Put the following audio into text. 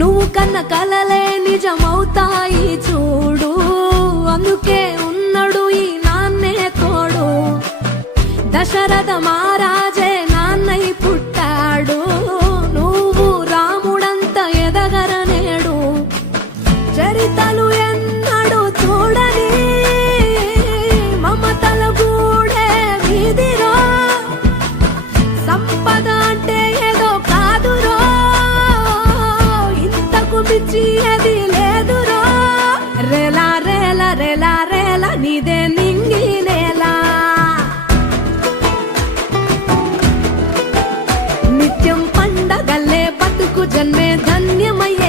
నువ్వు కన్న కలలే నిజమవుతాయి చూడు, అందుకే ఉన్నాడు ఈ నాన్నే తోడు. దశరథ మహారాజే నాన్నై పుట్టాడు, నువ్వు రాముడంత ఎదగరనేడు. చరితలు ఎన్నడు చూడని మమతల గూడే వీధిరో, సంపద అంటే ఏదో కాదురో, ఇంతకు మించి ఏది లేదురో. రేలా రేలా రేలా రేలా నీదే నింగి నేలా, నిత్యం పండగల్లే బతుకు జన్మే ధన్యమయ్య.